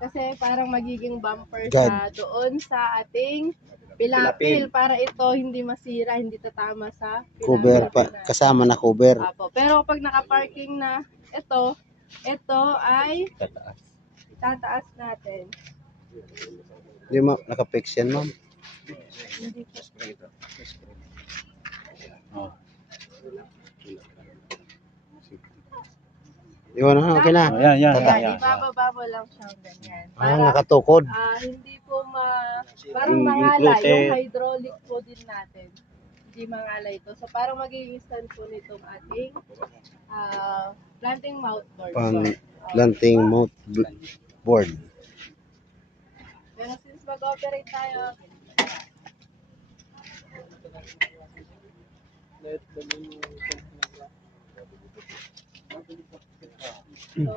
Kasi parang magiging bumper Guide. siya doon sa ating pilapil para ito hindi masira, hindi tatama sa Cover pilapil pa, natin. kasama na cover. Apo. Pero pag naka-parking na ito ay tataas natin. Hindi mo naka-fix yan, ma'am. Hindi po. Oh. Yun, okay na. Yan. Ayan, ibababa mo lang siyang ganyan. Nakatukod. Hindi po parang mangalay. Yung hydraulic po din natin. Hindi mangalay ito. So parang magiging stand po nitong ating planting mount board. Planting mount board. Pero since mag-operate tayo, so